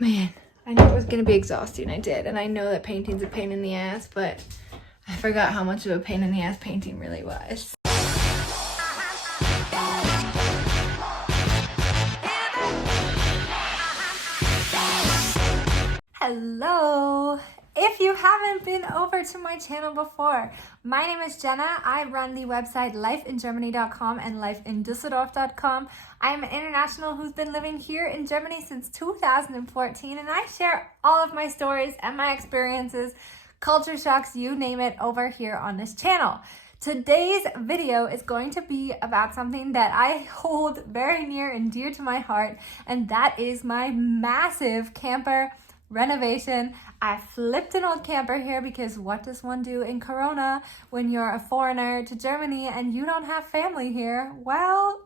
Man, I knew it was gonna be exhausting. I did, and I know that painting's a pain in the ass, but I forgot how much of a pain in the ass painting really was. Hello! If you haven't been over to my channel before, my name is Jenna. I run the website lifeingermany.com and lifeindusseldorf.com. I am an international who's been living here in Germany since 2014, and I share all of my stories and my experiences, culture shocks, you name it, over here on this channel. Today's video is going to be about something that I hold very near and dear to my heart, and that is my massive camper renovation. I flipped an old camper here because what does one do in Corona when you're a foreigner to Germany and you don't have family here? Well,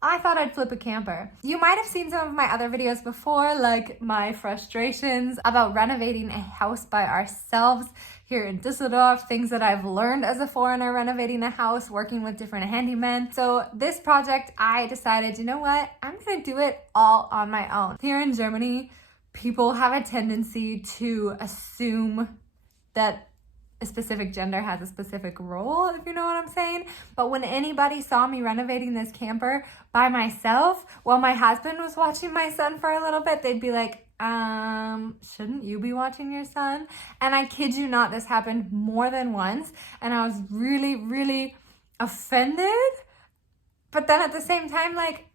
I thought I'd flip a camper. You might have seen some of my other videos before, like my frustrations about renovating a house by ourselves here in Düsseldorf, things that I've learned as a foreigner renovating a house, working with different handymen. So this project, I decided, you know what? I'm gonna do it all on my own. Here in Germany, people have a tendency to assume that a specific gender has a specific role, if you know what I'm saying. But when anybody saw me renovating this camper by myself while my husband was watching my son for a little bit, they'd be like, shouldn't you be watching your son? And I kid you not, this happened more than once. And I was really, really offended. But then at the same time, like,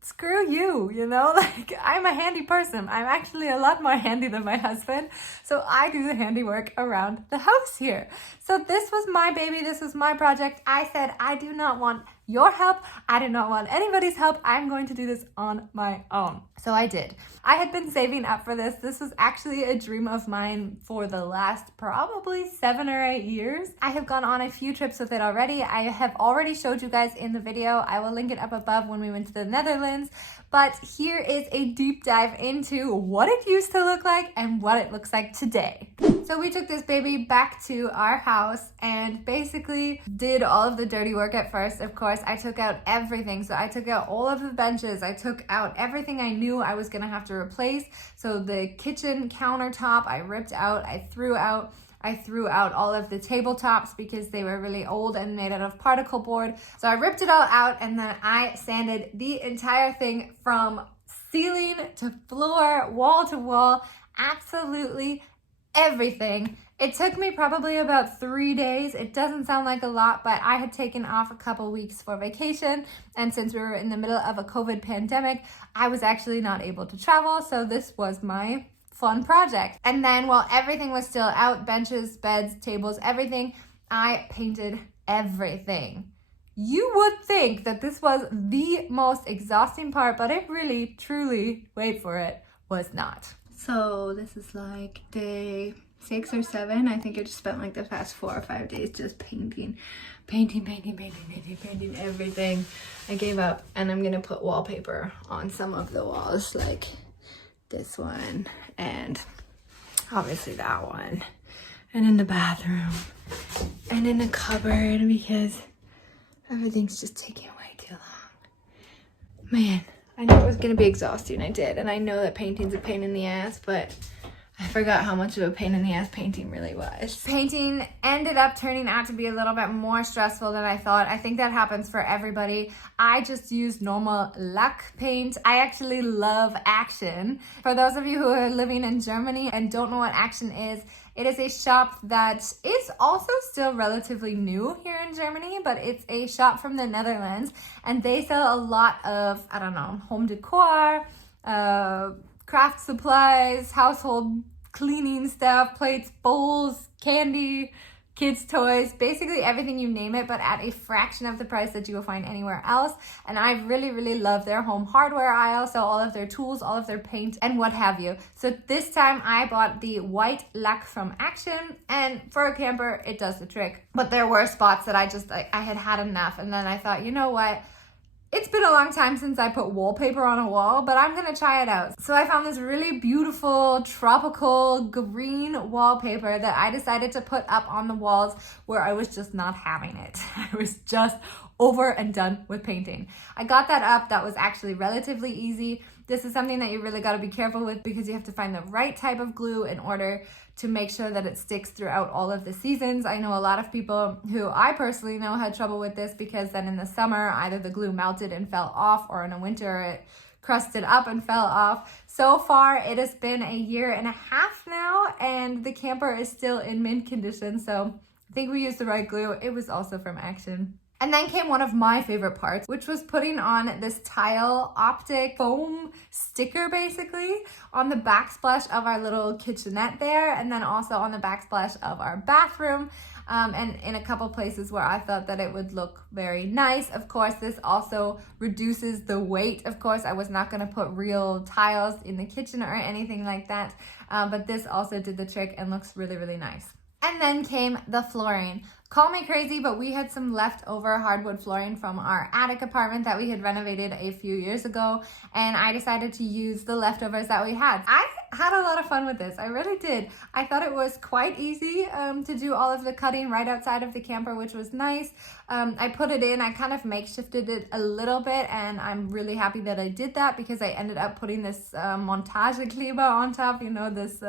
screw you, you know, like I'm a handy person. I'm actually a lot more handy than my husband. So I do the handiwork around the house here. So this was my baby. This was my project. I said, I do not want your help. I do not want anybody's help. I'm going to do this on my own. So I did. I had been saving up for this. This was actually a dream of mine for the last probably 7 or 8 years. I have gone on a few trips with it already. I have already showed you guys in the video. I will link it up above when we went to the Netherlands. But here is a deep dive into what it used to look like and what it looks like today. So we took this baby back to our house and basically did all of the dirty work at first. Of course, I took out everything. So I took out all of the benches. I took out everything I knew I was gonna have to replace. So the kitchen countertop, I ripped out, I threw out all of the tabletops because they were really old and made out of particle board. So I ripped it all out and then I sanded the entire thing from ceiling to floor, wall to wall, absolutely everything. It took me probably about 3 days. It doesn't sound like a lot, but I had taken off a couple weeks for vacation. And since we were in the middle of a COVID pandemic, I was actually not able to travel. So this was my fun project. And then while everything was still out, benches, beds, tables, everything, I painted everything. You would think that this was the most exhausting part, but it really, truly, wait for it, was not. So this is like day 6 or 7. I think I just spent like the past 4 or 5 days just painting everything. I gave up and I'm gonna put wallpaper on some of the walls, like this one and obviously that one, and in the bathroom and in the cupboard because everything's just taking way too long. Man, I knew it was gonna be exhausting. I did, and I know that painting's a pain in the ass, but I forgot how much of a pain in the ass painting really was. Painting ended up turning out to be a little bit more stressful than I thought. I think that happens for everybody. I just used normal lac paint. I actually love Action. For those of you who are living in Germany and don't know what Action is, it is a shop that is also still relatively new here in Germany, but it's a shop from the Netherlands, and they sell a lot of, I don't know, home decor, craft supplies, household cleaning stuff, plates, bowls, candy, kids' toys, basically everything you name it, but at a fraction of the price that you will find anywhere else. And I really, really love their home hardware aisle, so all of their tools, all of their paint, and what have you. So this time I bought the white lac from Action, and for a camper, it does the trick. But there were spots that I had enough, and then I thought, you know what? It's been a long time since I put wallpaper on a wall, but I'm gonna try it out. So I found this really beautiful tropical green wallpaper that I decided to put up on the walls where I was just not having it. I was just over and done with painting. I got that up. That was actually relatively easy. This is something that you really got to be careful with because you have to find the right type of glue in order to make sure that it sticks throughout all of the seasons. I know a lot of people who I personally know had trouble with this because then in the summer, either the glue melted and fell off, or in the winter it crusted up and fell off. So far, it has been a year and a half now, and the camper is still in mint condition. So I think we used the right glue. It was also from Action. And then came one of my favorite parts, which was putting on this tile optic foam sticker basically on the backsplash of our little kitchenette there, and then also on the backsplash of our bathroom, and in a couple places where I thought that it would look very nice. Of course, this also reduces the weight. Of course, I was not going to put real tiles in the kitchen or anything like that, but this also did the trick and looks really, really nice. And then came the flooring. Call me crazy, but we had some leftover hardwood flooring from our attic apartment that we had renovated a few years ago, and I decided to use the leftovers that we had. I had a lot of fun with this. I really did. I thought it was quite easy to do all of the cutting right outside of the camper, which was nice. I put it in, I kind of makeshifted it a little bit, and I'm really happy that I did that because I ended up putting this Montagekleber on top, you know, this...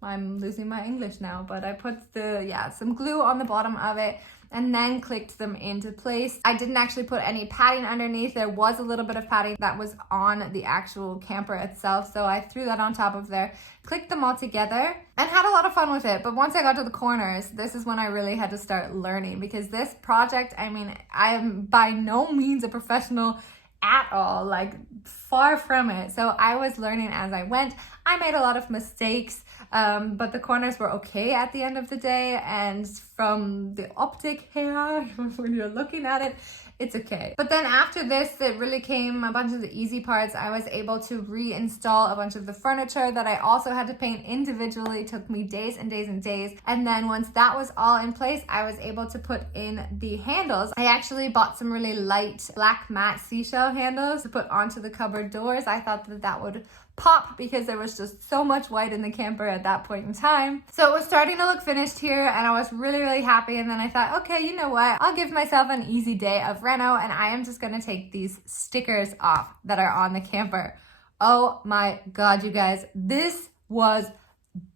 I'm losing my English now, but I put some glue on the bottom of it and then clicked them into place. I didn't actually put any padding underneath. There was a little bit of padding that was on the actual camper itself, so I threw that on top of there, clicked them all together, and had a lot of fun with it. But once I got to the corners, this is when I really had to start learning, because this project, I mean, I am by no means a professional at all, like far from it. So I was learning as I went. I made a lot of mistakes, but the corners were okay at the end of the day, and from the optic here, when you're looking at it, it's okay. But then after this, it really came a bunch of the easy parts. I was able to reinstall a bunch of the furniture that I also had to paint individually. It took me days and days and days. And then once that was all in place, I was able to put in the handles. I actually bought some really light black matte seashell handles to put onto the cupboard doors. I thought that that would pop because there was just so much white in the camper at that point in time. So it was starting to look finished here, and I was really, really happy. And then I thought, okay, you know what? I'll give myself an easy day of reno, and I am just gonna take these stickers off that are on the camper. Oh my God, you guys, this was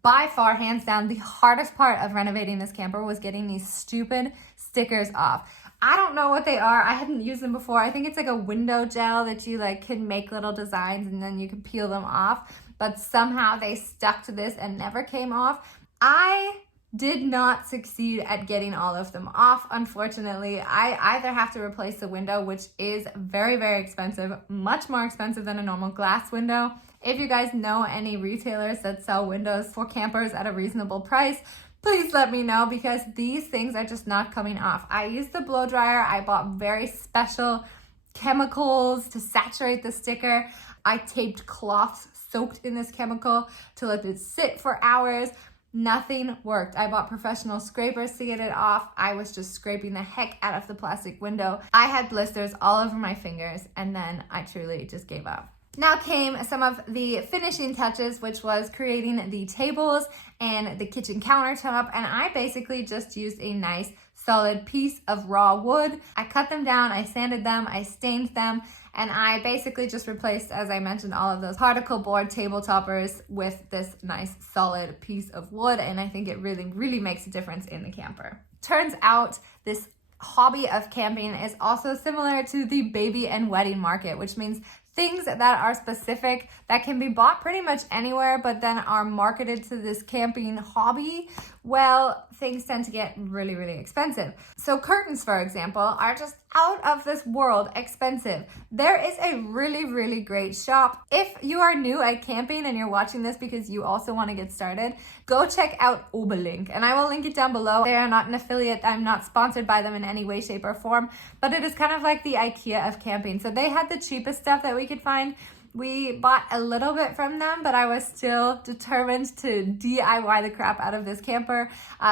by far, hands down, the hardest part of renovating this camper was getting these stupid stickers off. I don't know what they are. I hadn't used them before. I think it's like a window gel that you like can make little designs and then you can peel them off. But somehow they stuck to this and never came off. I did not succeed at getting all of them off, unfortunately. I either have to replace the window, which is very, very expensive, much more expensive than a normal glass window. If you guys know any retailers that sell windows for campers at a reasonable price, please let me know, because these things are just not coming off. I used the blow dryer. I bought very special chemicals to saturate the sticker. I taped cloths soaked in this chemical to let it sit for hours. Nothing worked. I bought professional scrapers to get it off. I was just scraping the heck out of the plastic window. I had blisters all over my fingers, and then I truly just gave up. Now came some of the finishing touches, which was creating the tables and the kitchen countertop, and I basically just used a nice solid piece of raw wood. I cut them down, I sanded them, I stained them, and I basically just replaced, as I mentioned, all of those particle board table toppers with this nice solid piece of wood, and I think it really, really makes a difference in the camper. Turns out this hobby of camping is also similar to the baby and wedding market, which means things that are specific that can be bought pretty much anywhere, but then are marketed to this camping hobby, well, things tend to get really, really expensive. So curtains, for example, are just out of this world expensive. There is a really, really great shop. If you are new at camping and you're watching this because you also want to get started, go check out Oberlink, and I will link it down below. They are not an affiliate. I'm not sponsored by them in any way, shape, or form, but it is kind of like the IKEA of camping. So they had the cheapest stuff that we could find. We bought a little bit from them, but I was still determined to DIY the crap out of this camper.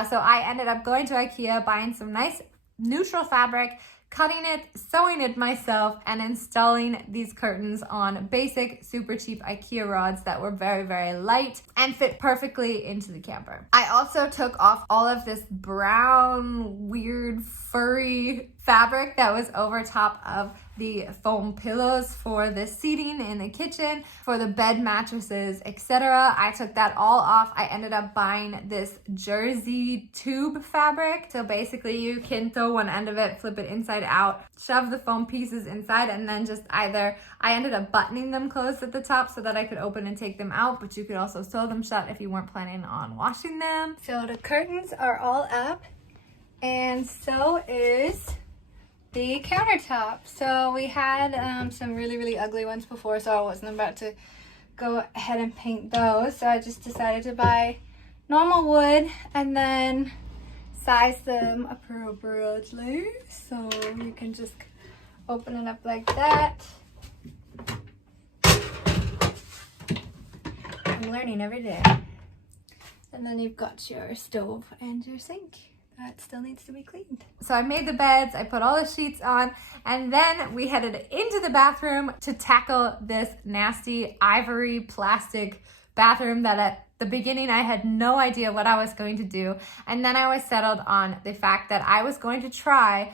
So I ended up going to IKEA, buying some nice neutral fabric, cutting it, sewing it myself, and installing these curtains on basic, super cheap IKEA rods that were very, very light and fit perfectly into the camper. I also took off all of this brown, weird, furry fabric that was over top of the foam pillows for the seating in the kitchen, for the bed mattresses, etc. I took that all off. I ended up buying this jersey tube fabric. So basically you can throw one end of it, flip it inside out, shove the foam pieces inside, and then just either, I ended up buttoning them closed at the top so that I could open and take them out, but you could also sew them shut if you weren't planning on washing them. So the curtains are all up, and so is the countertop. So we had some really ugly ones before, so I wasn't about to go ahead and paint those. So I just decided to buy normal wood and then size them appropriately. So you can just open it up like that. I'm learning every day. And then you've got your stove and your sink. That still needs to be cleaned. So I made the beds, I put all the sheets on, and then we headed into the bathroom to tackle this nasty ivory plastic bathroom that at the beginning I had no idea what I was going to do. And then I was settled on the fact that I was going to try,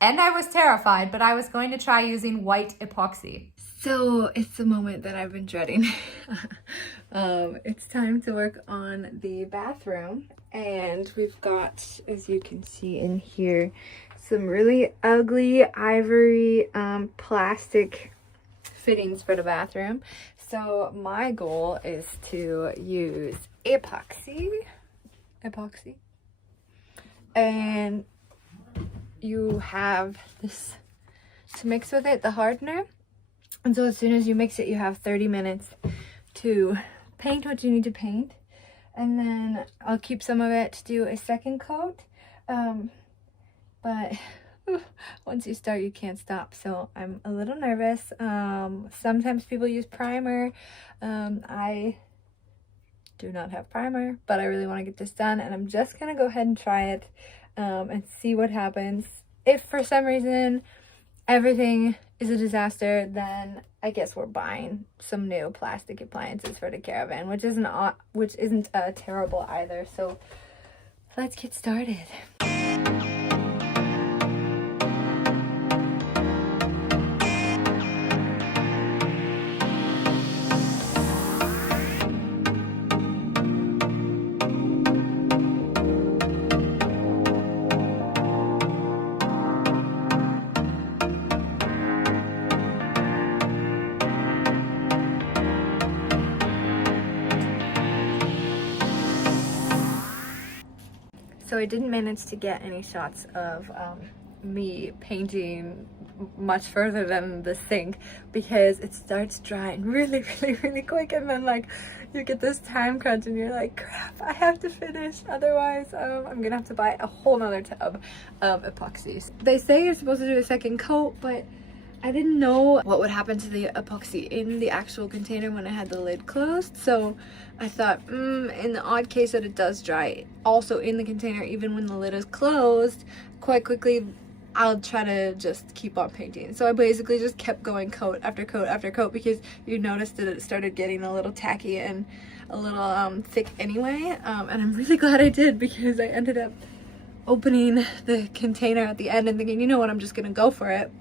and I was terrified, but I was going to try using white epoxy. So it's the moment that I've been dreading. It's time to work on the bathroom, and we've got, as you can see in here, some really ugly ivory plastic fittings for the bathroom. So my goal is to use epoxy, and you have this to mix with it, the hardener. And so as soon as you mix it, you have 30 minutes to paint what you need to paint. And then I'll keep some of it to do a second coat. But once you start, you can't stop. So I'm a little nervous. Sometimes people use primer. I do not have primer, but I really want to get this done. And I'm just going to go ahead and try it and see what happens. If for some reason everything is a disaster, then I guess we're buying some new plastic appliances for the caravan, which isn't terrible either. So let's get started. So I didn't manage to get any shots of me painting much further than the sink because it starts drying really quick, and then like you get this time crunch and you're like, crap, I have to finish, otherwise I'm gonna have to buy a whole nother tub of epoxies. They say you're supposed to do a second coat, but I didn't know what would happen to the epoxy in the actual container when I had the lid closed. So I thought, in the odd case that it does dry also in the container, even when the lid is closed, quite quickly, I'll try to just keep on painting. So I basically just kept going coat after coat after coat because you noticed that it started getting a little tacky and a little thick anyway. And I'm really glad I did because I ended up opening the container at the end and thinking, you know what, I'm just gonna go for it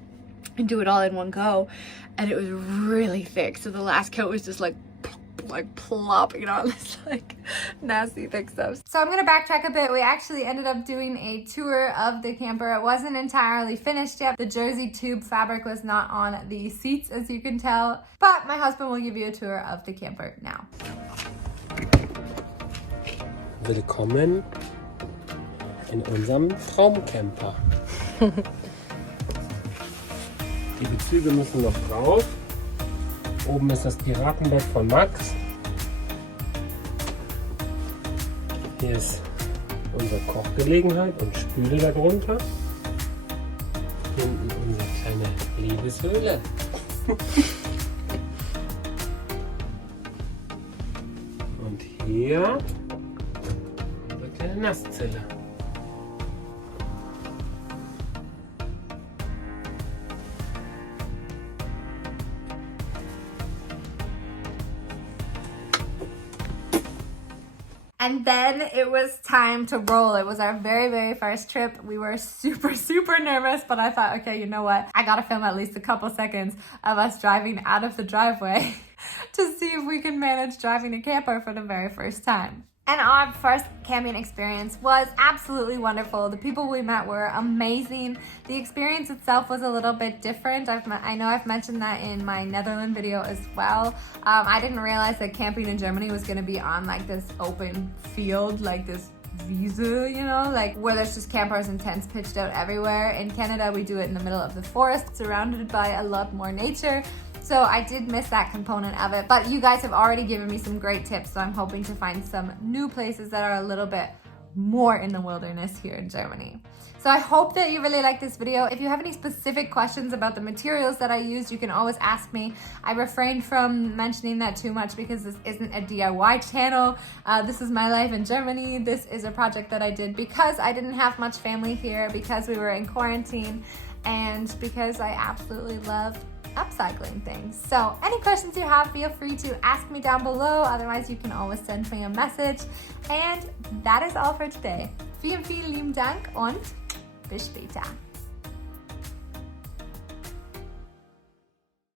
and do it all in one go, and it was really thick. So the last coat was just like plopping on this like nasty thick stuff. So I'm gonna backtrack a bit. We actually ended up doing a tour of the camper. It wasn't entirely finished yet. The jersey tube fabric was not on the seats, as you can tell, but my husband will give you a tour of the camper now. Willkommen in unserem Traumcamper. Die Bezüge müssen noch drauf. Oben ist das Piratenbett von Max. Hier ist unsere Kochgelegenheit und Spüle darunter. Hinten unsere kleine Liebeshöhle. Und hier unsere kleine Nasszelle. And then it was time to roll. It was our very, very first trip. We were super, super nervous, but I thought, okay, you know what? I gotta film at least a couple seconds of us driving out of the driveway to see if we can manage driving a camper for the very first time. And our first camping experience was absolutely wonderful. The people we met were amazing. The experience itself was a little bit different. I know I've mentioned that in my Netherlands video as well. I didn't realize that camping in Germany was gonna be on like this open field, like this Wiese, you know, like where there's just campers and tents pitched out everywhere. In Canada, we do it in the middle of the forest, surrounded by a lot more nature. So I did miss that component of it, but you guys have already given me some great tips, so I'm hoping to find some new places that are a little bit more in the wilderness here in Germany. So I hope that you really like this video. If you have any specific questions about the materials that I used, you can always ask me. I refrained from mentioning that too much because this isn't a DIY channel. This is my life in Germany. This is a project that I did because I didn't have much family here, because we were in quarantine, and because I absolutely love upcycling things. So any questions you have, feel free to ask me down below. Otherwise, you can always send me a message. And that is all for today. Vielen, vielen lieben Dank und bis später.